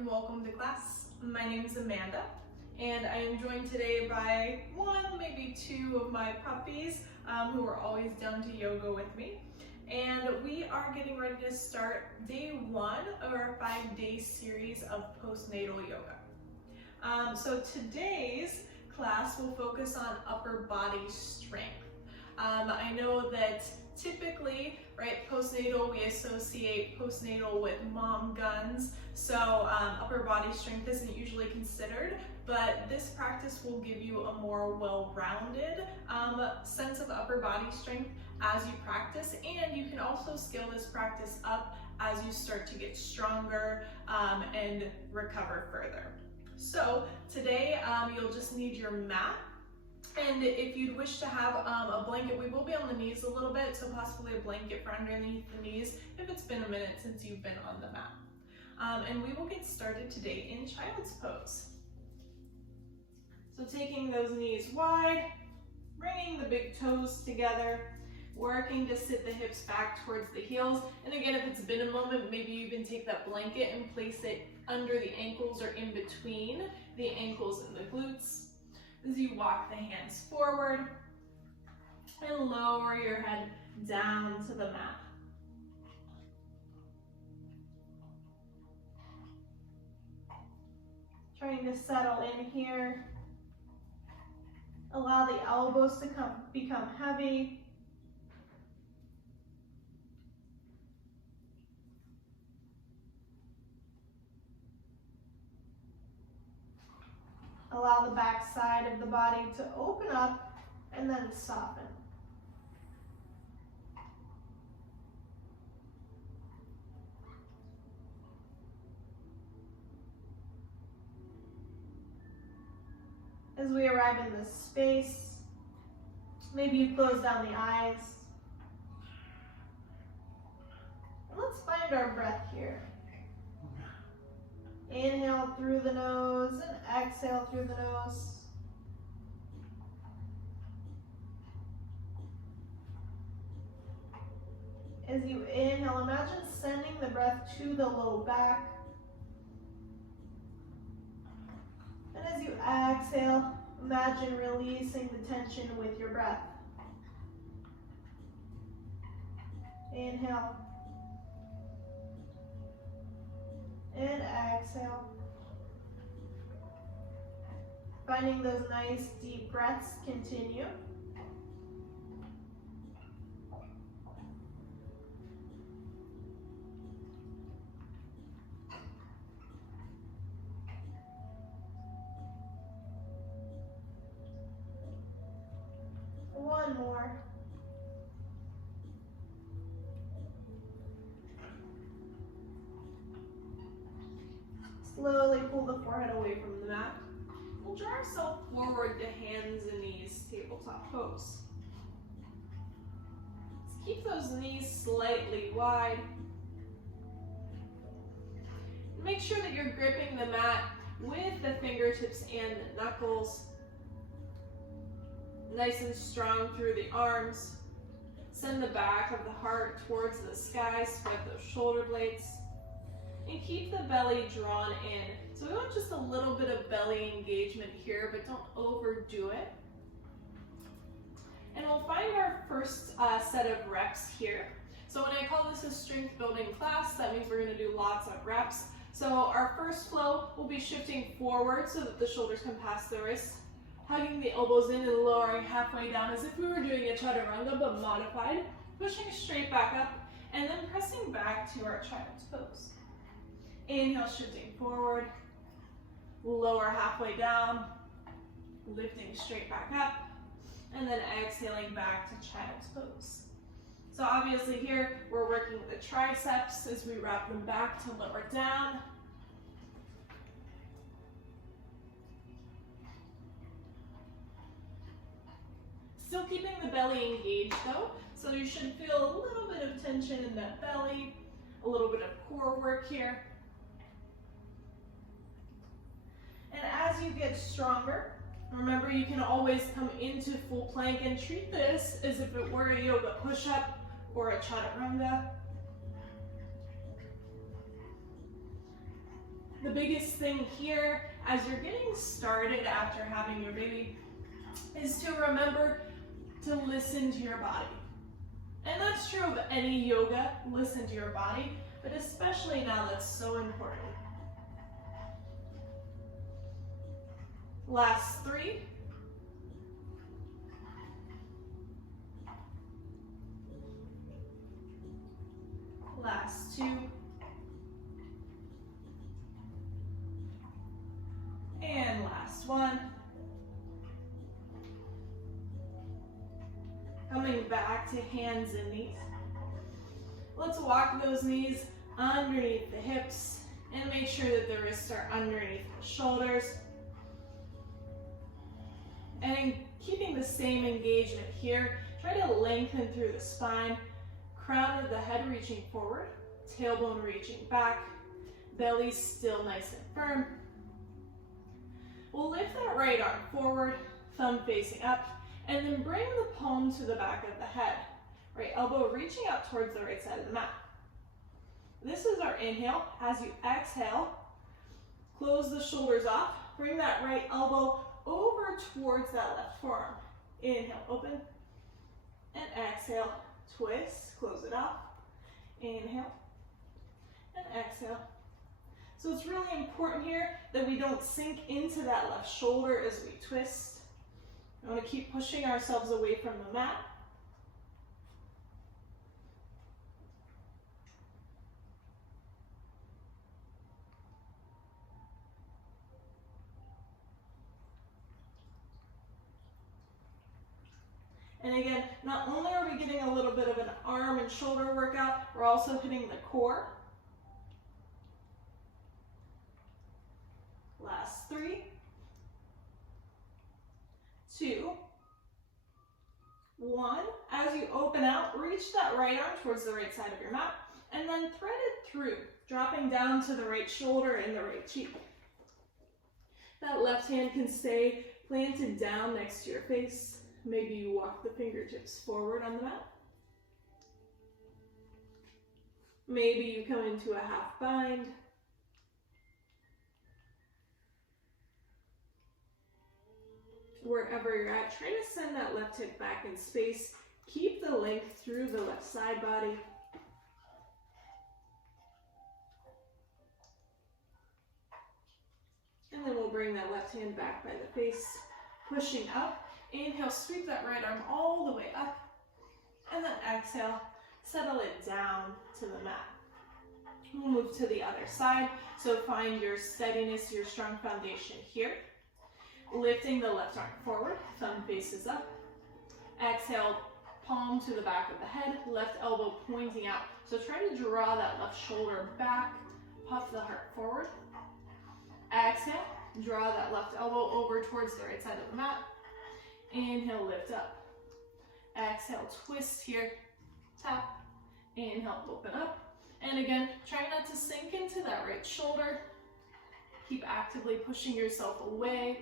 and welcome to class. My name is Amanda, and I am joined today by one, maybe two of my puppies who are always down to yoga with me. And we are getting ready to start day one of our 5-day series of postnatal yoga. So today's class will focus on upper body strength. I know that typically, right, postnatal, we associate postnatal with mom guns, so upper body strength isn't usually considered, but this practice will give you a more well-rounded sense of upper body strength as you practice, and you can also scale this practice up as you start to get stronger and recover further. So today you'll just need your mat. And if you'd wish to have a blanket, we will be on the knees a little bit, so possibly a blanket for underneath the knees if it's been a minute since you've been on the mat. And we will get started today in child's pose. So taking those knees wide, bringing the big toes together, working to sit the hips back towards the heels. And again, if it's been a moment, maybe you even take that blanket and place it under the ankles or in between the ankles and the glutes. As you walk the hands forward and lower your head down to the mat. Trying to settle in here. Allow the elbows to become heavy. Allow the back side of the body to open up and then soften. As we arrive in this space, maybe you close down the eyes. And let's find our breath here. Inhale through the nose and exhale through the nose. As you inhale, imagine sending the breath to the low back. And as you exhale, imagine releasing the tension with your breath. Inhale. And exhale. Finding those nice deep breaths, continue. One more. Slowly pull the forehead away from the mat. We'll draw ourselves forward to hands and knees, tabletop pose. Let's keep those knees slightly wide. Make sure that you're gripping the mat with the fingertips and the knuckles. Nice and strong through the arms. Send the back of the heart towards the sky, spread those shoulder blades. And keep the belly drawn in. So we want just a little bit of belly engagement here, but don't overdo it. And we'll find our first set of reps here. So when I call this a strength building class, that means we're going to do lots of reps. So our first flow will be shifting forward so that the shoulders can pass the wrists, hugging the elbows in and lowering halfway down as if we were doing a chaturanga but modified, pushing straight back up, and then pressing back to our child's pose. Inhale, shifting forward, lower halfway down, lifting straight back up, and then exhaling back to child's pose. So obviously here, we're working the triceps as we wrap them back to lower down. Still keeping the belly engaged though, so you should feel a little bit of tension in that belly, a little bit of core work here. And as you get stronger, remember you can always come into full plank and treat this as if it were a yoga push-up or a chaturanga. The biggest thing here as you're getting started after having your baby is to remember to listen to your body. And that's true of any yoga, listen to your body, but especially now that's so important. Last 3. Last 2. And last 1. Coming back to hands and knees. Let's walk those knees underneath the hips and make sure that the wrists are underneath the shoulders. And keeping the same engagement here, try to lengthen through the spine, crown of the head reaching forward, tailbone reaching back, belly still nice and firm. We'll lift that right arm forward, thumb facing up, and then bring the palm to the back of the head. Right elbow reaching out towards the right side of the mat. This is our inhale. As you exhale, close the shoulders off. Bring that right elbow over towards that left forearm. Inhale, open. And exhale, twist, close it off. Inhale, and exhale. So it's really important here that we don't sink into that left shoulder as we twist. We want to keep pushing ourselves away from the mat. And again, not only are we getting a little bit of an arm and shoulder workout, we're also hitting the core. Last 3, 2, 1. As you open out, reach that right arm towards the right side of your mat, and then thread it through, dropping down to the right shoulder and the right cheek. That left hand can stay planted down next to your face. Maybe you walk the fingertips forward on the mat. Maybe you come into a half bind. Wherever you're at, try to send that left hip back in space. Keep the length through the left side body. And then we'll bring that left hand back by the face, pushing up. Inhale, sweep that right arm all the way up. And then exhale, settle it down to the mat. We'll move to the other side. So find your steadiness, your strong foundation here. Lifting the left arm forward, thumb faces up. Exhale, palm to the back of the head, left elbow pointing out. So try to draw that left shoulder back, puff the heart forward. Exhale, draw that left elbow over towards the right side of the mat. Inhale, lift up. Exhale, twist here, tap. Inhale, open up. And again, try not to sink into that right shoulder. Keep actively pushing yourself away.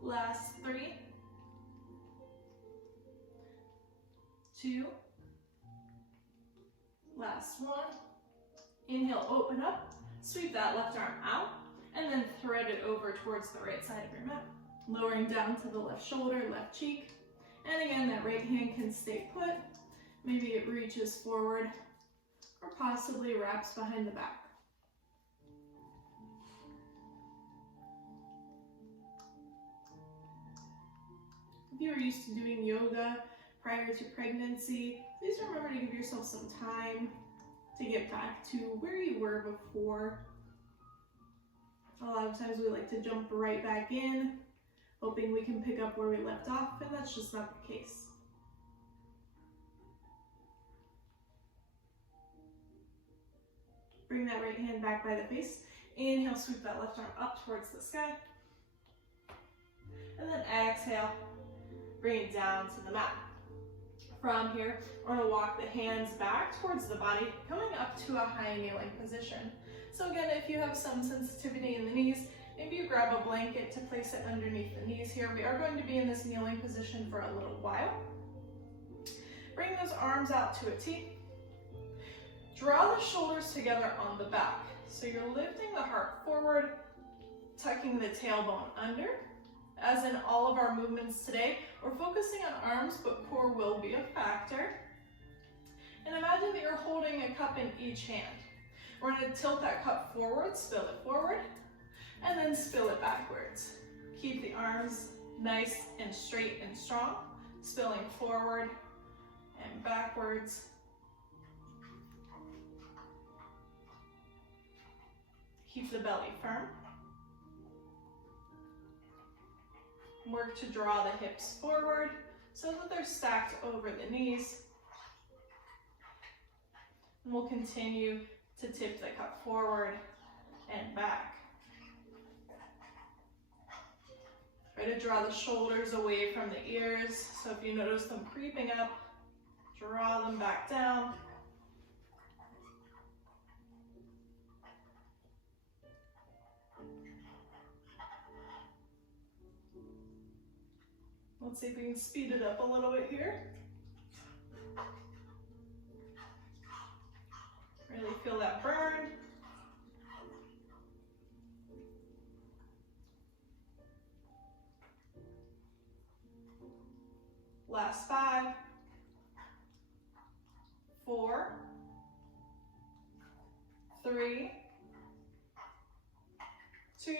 Last 3, 2, last 1. Inhale, open up, sweep that left arm out, and then thread it over towards the right side of your mat, lowering down to the left shoulder, left cheek. And again, that right hand can stay put. Maybe it reaches forward or possibly wraps behind the back. If you are used to doing yoga prior to pregnancy, please remember to give yourself some time to get back to where you were before. A lot of times we like to jump right back in, hoping we can pick up where we left off, and that's just not the case. Bring that right hand back by the face. Inhale, sweep that left arm up towards the sky. And then exhale. Bring it down to the mat. From here, we're going to walk the hands back towards the body, coming up to a high kneeling position. So again, if you have some sensitivity in the knees, maybe you grab a blanket to place it underneath the knees here. We are going to be in this kneeling position for a little while. Bring those arms out to a T. Draw the shoulders together on the back. So you're lifting the heart forward, tucking the tailbone under. As in all of our movements today, we're focusing on arms, but core will be a factor. And imagine that you're holding a cup in each hand. We're going to tilt that cup forward, spill it forward, and then spill it backwards. Keep the arms nice and straight and strong, spilling forward and backwards. Keep the belly firm. Work to draw the hips forward so that they're stacked over the knees. And we'll continue to tip the cup forward and back. Try to draw the shoulders away from the ears. So if you notice them creeping up, draw them back down. Let's see if we can speed it up a little bit here. Really feel that burn. Last 5, 4, 3, 2,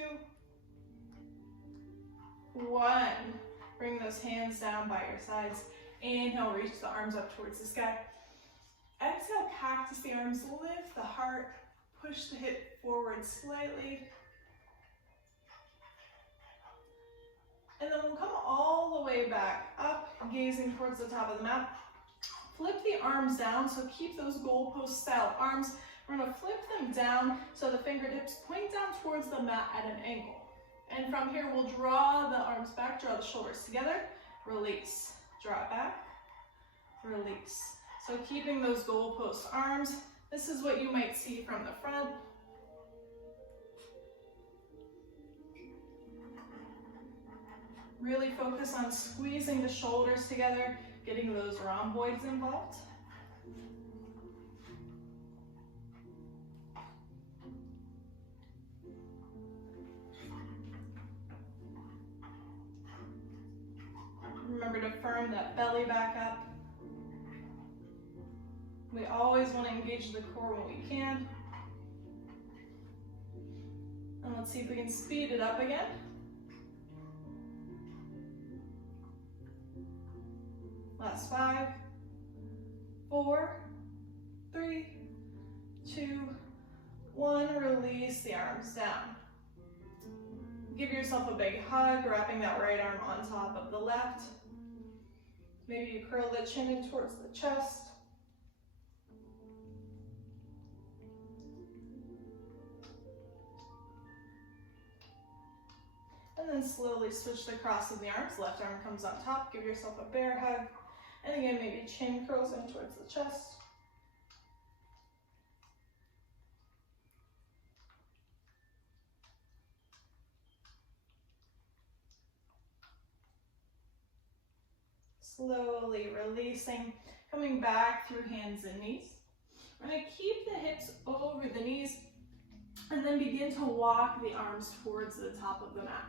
1. Bring those hands down by your sides. Inhale, reach the arms up towards the sky. Exhale, cactus the arms, lift the heart, push the hip forward slightly. And then we'll come all the way back up, gazing towards the top of the mat. Flip the arms down, so keep those goalpost style arms. We're going to flip them down so the fingertips point down towards the mat at an angle. And from here, we'll draw the arms back, draw the shoulders together, release, draw it back, release. So keeping those goalpost arms, this is what you might see from the front. Really focus on squeezing the shoulders together, getting those rhomboids involved. Remember to firm that belly back up. We always want to engage the core when we can. And let's see if we can speed it up again. Last 5, 4, 3, 2, 1. Release the arms down. Give yourself a big hug, wrapping that right arm on top of the left. Maybe you curl the chin in towards the chest. And then slowly switch the cross of the arms. Left arm comes on top. Give yourself a bear hug. And again, maybe chin curls in towards the chest. Slowly releasing, coming back through hands and knees. We're going to keep the hips over the knees and then begin to walk the arms towards the top of the mat.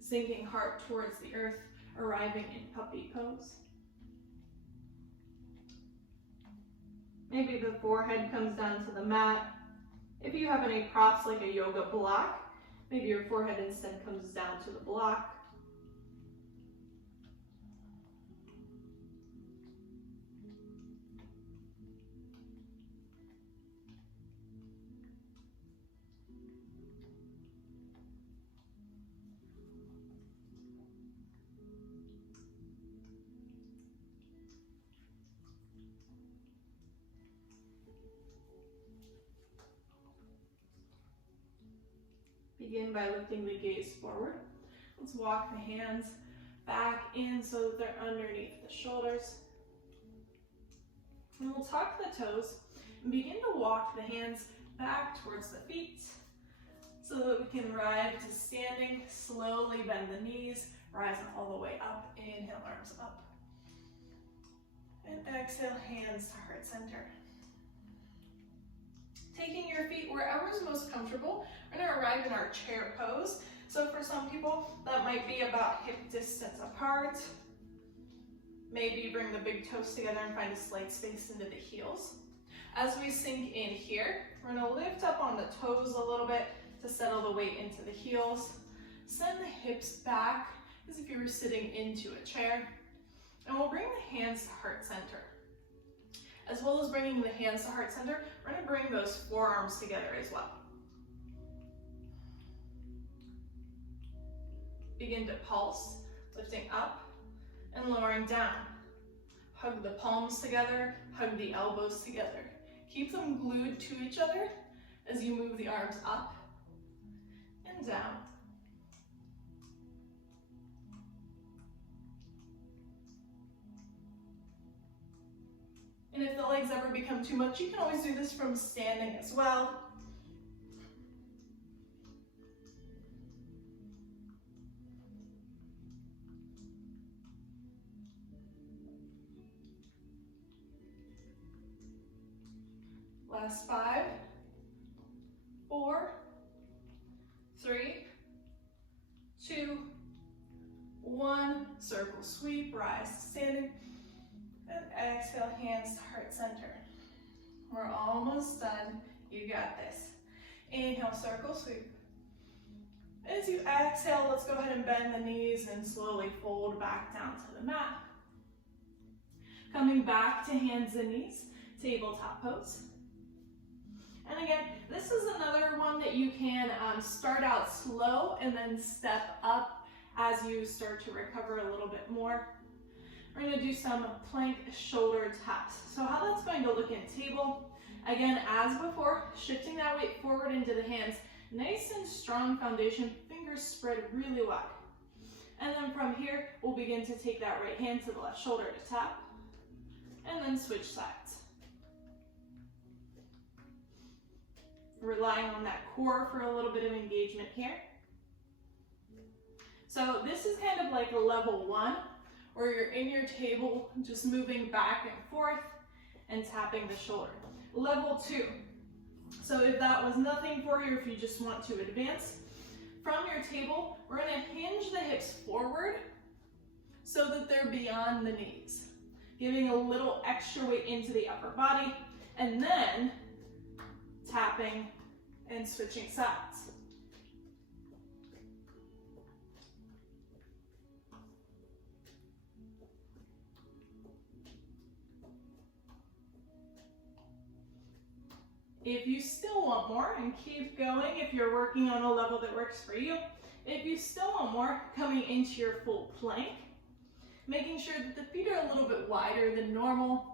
Sinking heart towards the earth, arriving in puppy pose. Maybe the forehead comes down to the mat. If you have any props like a yoga block, maybe your forehead instead comes down to the block. Begin by lifting the gaze forward. Let's walk the hands back in so that they're underneath the shoulders. we'll tuck the toes and begin to walk the hands back towards the feet so that we can arrive to standing. Slowly bend the knees, rising all the way up. Inhale, arms up. And exhale, hands to heart center. Taking your feet wherever is most comfortable, we're going to arrive in our chair pose. So for some people, that might be about hip distance apart. Maybe bring the big toes together and find a slight space into the heels. As we sink in here, we're going to lift up on the toes a little bit to settle the weight into the heels. Send the hips back as if you were sitting into a chair. And we'll bring the hands to heart center. As well as bringing the hands to heart center, we're going to bring those forearms together as well. Begin to pulse, lifting up and lowering down. Hug the palms together, hug the elbows together. Keep them glued to each other as you move the arms up and down. And if the legs ever become too much, you can always do this from standing as well. Last 5, 4, 3, 2, 1. Circle sweep, rise to standing. And exhale, hands to heart center. We're almost done. You got this. Inhale, circle sweep. As you exhale, let's go ahead and bend the knees and slowly fold back down to the mat. Coming back to hands and knees, tabletop pose. And again, this is another one that you can start out slow and then step up as you start to recover a little bit more. We're going to do some plank shoulder taps. So how that's going to look in table, again, as before, shifting that weight forward into the hands. Nice and strong foundation, fingers spread really wide. And then from here, we'll begin to take that right hand to the left shoulder to tap, and then switch sides. Relying on that core for a little bit of engagement here. So this is kind of like a level 1, where you're in your table, just moving back and forth and tapping the shoulder. Level 2. So if that was nothing for you, if you just want to advance, from your table, we're going to hinge the hips forward so that they're beyond the knees, giving a little extra weight into the upper body, and then tapping and switching sides. If you still want more, and keep going if you're working on a level that works for you. If you still want more, coming into your full plank, making sure that the feet are a little bit wider than normal,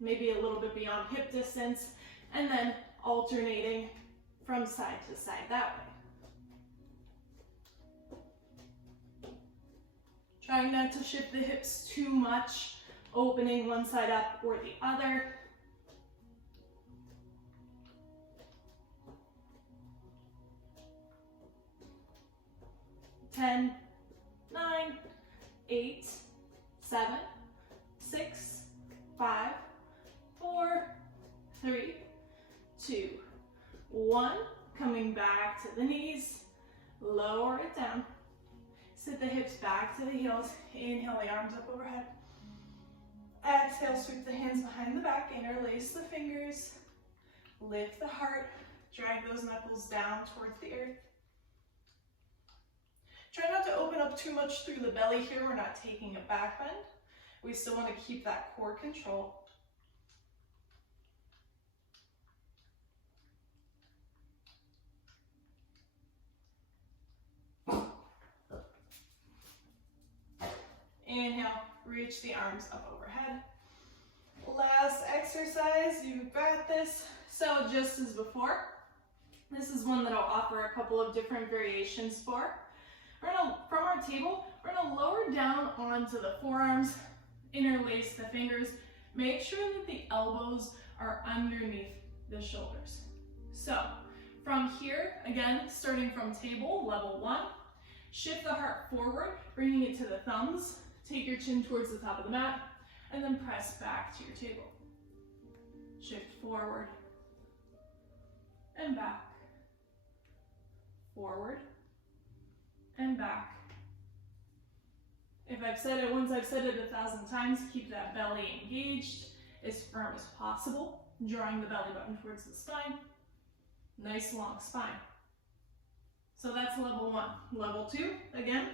maybe a little bit beyond hip distance, and then alternating from side to side that way. Trying not to shift the hips too much, opening one side up or the other. 10, 9, 8, 7, 6, 5, 4, 3, 2, 1. Coming back to the knees, lower it down. Sit the hips back to the heels. Inhale the arms up overhead. Exhale, sweep the hands behind the back, interlace the fingers. Lift the heart, drag those knuckles down towards the earth. Try not to open up too much through the belly here. We're not taking a back bend. We still want to keep that core control. Inhale, reach the arms up overhead. Last exercise, you've got this. So just as before, this is one that I'll offer a couple of different variations for. From our table, we're gonna lower down onto the forearms, interlace the fingers, Make sure that the elbows are underneath the shoulders. So from here, again, starting from table, level 1, shift the heart forward, bringing it to the thumbs. Take your chin towards the top of the mat, and then press back to your table. Shift forward and back, forward and back. If I've said it once, I've said it 1,000 times, keep that belly engaged, as firm as possible, drawing the belly button towards the spine. Nice long spine. So that's level 1. Level 2, again,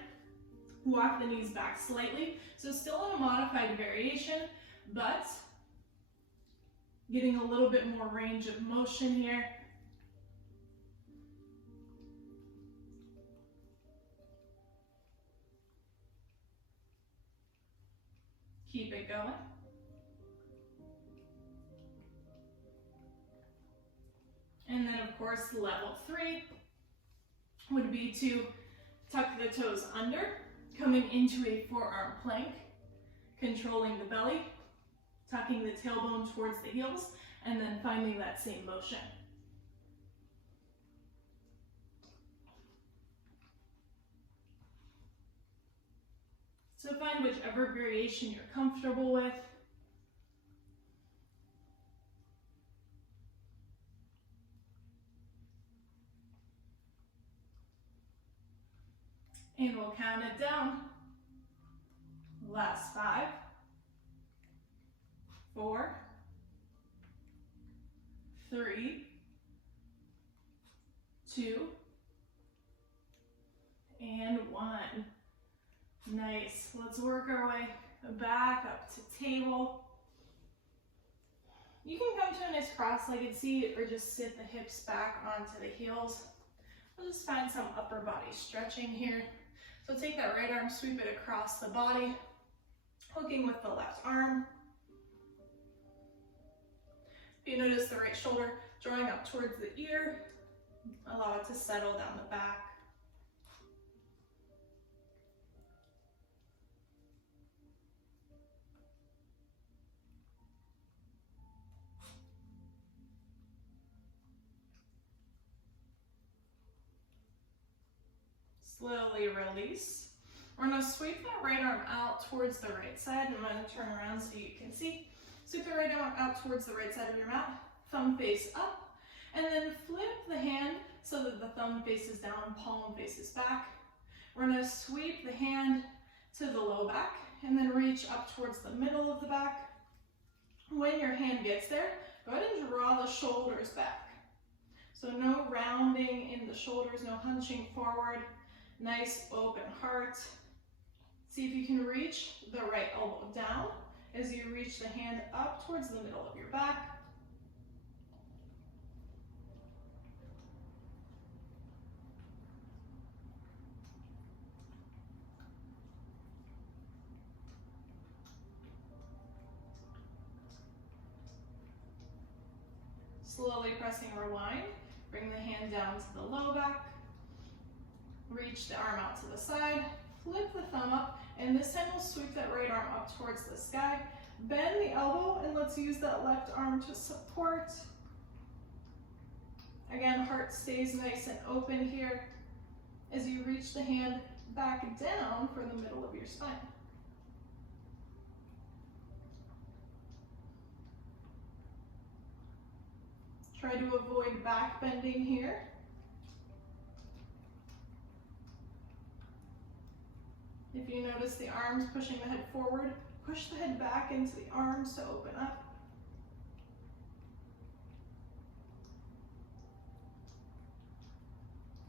walk the knees back slightly. So still in a modified variation, but getting a little bit more range of motion here. Keep it going. And then of course, level 3 would be to tuck the toes under, coming into a forearm plank, controlling the belly, tucking the tailbone towards the heels, and then finding that same motion. So find whichever variation you're comfortable with. And we'll count it down. Last 5, 4, 3, 2, and 1. Nice. Let's work our way back up to table. You can come to a nice cross-legged seat or just sit the hips back onto the heels. We'll just find some upper body stretching here. So take that right arm, sweep it across the body, hooking with the left arm. If you notice the right shoulder drawing up towards the ear, allow it to settle down the back. Slowly release. We're going to sweep that right arm out towards the right side. I'm going to turn around so you can see. Sweep the right arm out towards the right side of your mat. Thumb face up. And then flip the hand so that the thumb faces down, palm faces back. We're going to sweep the hand to the low back and then reach up towards the middle of the back. When your hand gets there, go ahead and draw the shoulders back. So no rounding in the shoulders, no hunching forward. Nice open heart. See if you can reach the right elbow down as you reach the hand up towards the middle of your back. Slowly pressing rewind. Bring the hand down to the low back. Reach the arm out to the side, flip the thumb up, and this time we'll sweep that right arm up towards the sky. Bend the elbow, and let's use that left arm to support. Again, heart stays nice and open here as you reach the hand back down for the middle of your spine. Try to avoid back bending here. If you notice the arms pushing the head forward, push the head back into the arms to open up.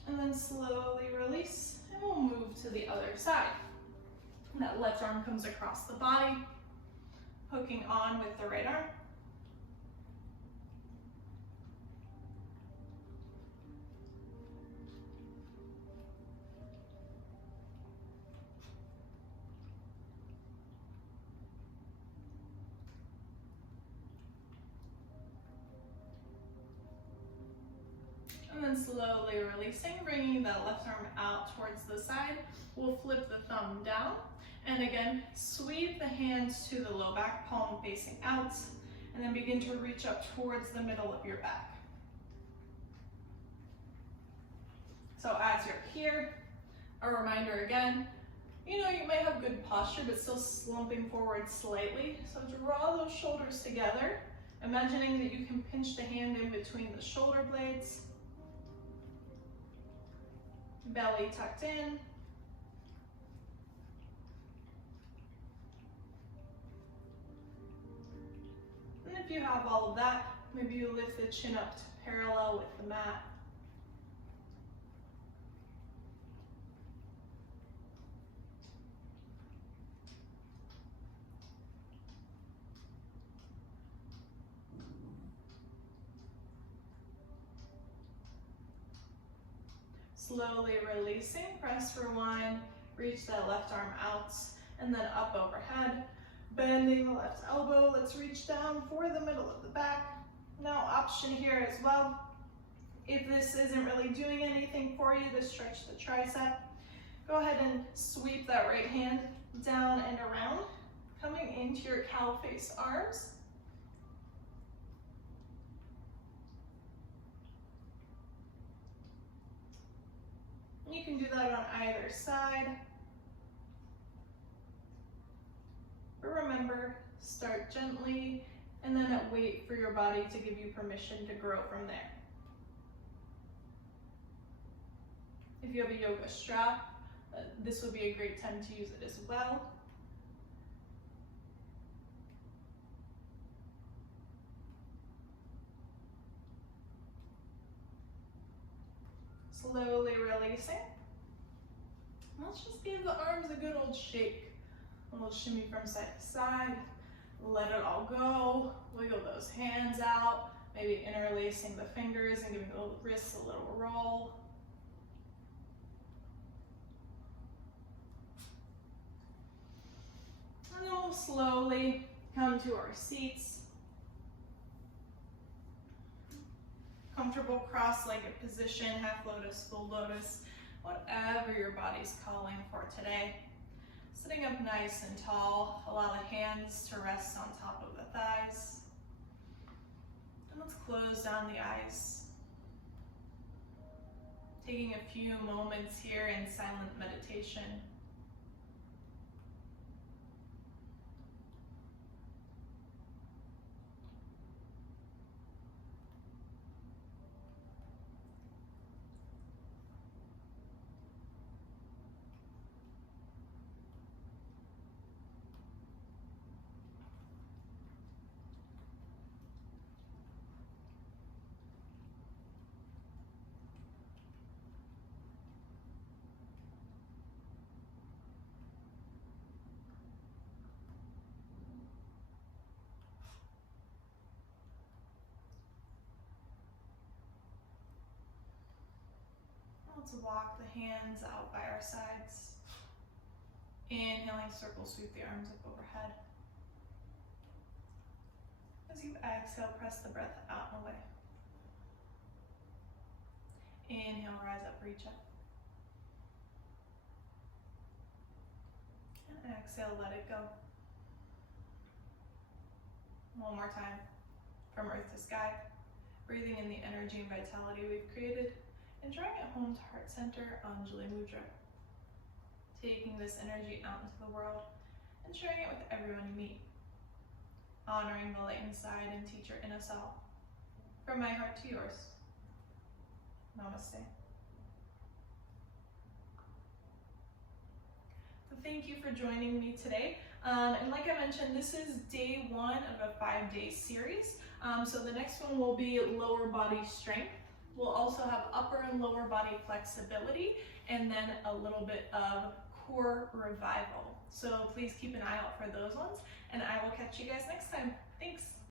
And then slowly release, and we'll move to the other side. And that left arm comes across the body, hooking on with the right arm. And then slowly releasing, bringing that left arm out towards the side. We'll flip the thumb down. And again, sweep the hands to the low back, palm facing out, and then begin to reach up towards the middle of your back. So as you're here, a reminder again, you might have good posture, but still slumping forward slightly. So draw those shoulders together, imagining that you can pinch the hand in between the shoulder blades. Belly tucked in. And if you have all of that, maybe you lift the chin up to parallel with the mat. Slowly releasing, press for one, reach that left arm out, and then up overhead. Bending the left elbow, let's reach down for the middle of the back. Now option here as well. If this isn't really doing anything for you to stretch the tricep, go ahead and sweep that right hand down and around, coming into your cow face arms. You can do that on either side. But remember, start gently and then wait for your body to give you permission to grow from there. If you have a yoga strap, this would be a great time to use it as well. Slowly releasing. Let's just give the arms a good old shake. A little shimmy from side to side. Let it all go. Wiggle those hands out. Maybe interlacing the fingers and giving the wrists a little roll. And then we'll slowly come to our seats. Comfortable cross-legged position, half lotus, full lotus, whatever your body's calling for today. Sitting up nice and tall, allow the hands to rest on top of the thighs. And let's close down the eyes. Taking a few moments here in silent meditation. Let's walk the hands out by our sides. Inhaling, circle, sweep the arms up overhead. As you exhale, press the breath out and away. Inhale, rise up, reach up. And exhale, let it go. One more time. From earth to sky. Breathing in the energy and vitality we've created. And drawing it home to heart center, Anjali Mudra. Taking this energy out into the world and sharing it with everyone you meet. Honoring the light inside and teacher in us all. From my heart to yours. Namaste. So thank you for joining me today. And like I mentioned, this is day 1 of a 5-day series. So the next one will be lower body strength. We'll also have upper and lower body flexibility, and then a little bit of core revival. So please keep an eye out for those ones, and I will catch you guys next time. Thanks.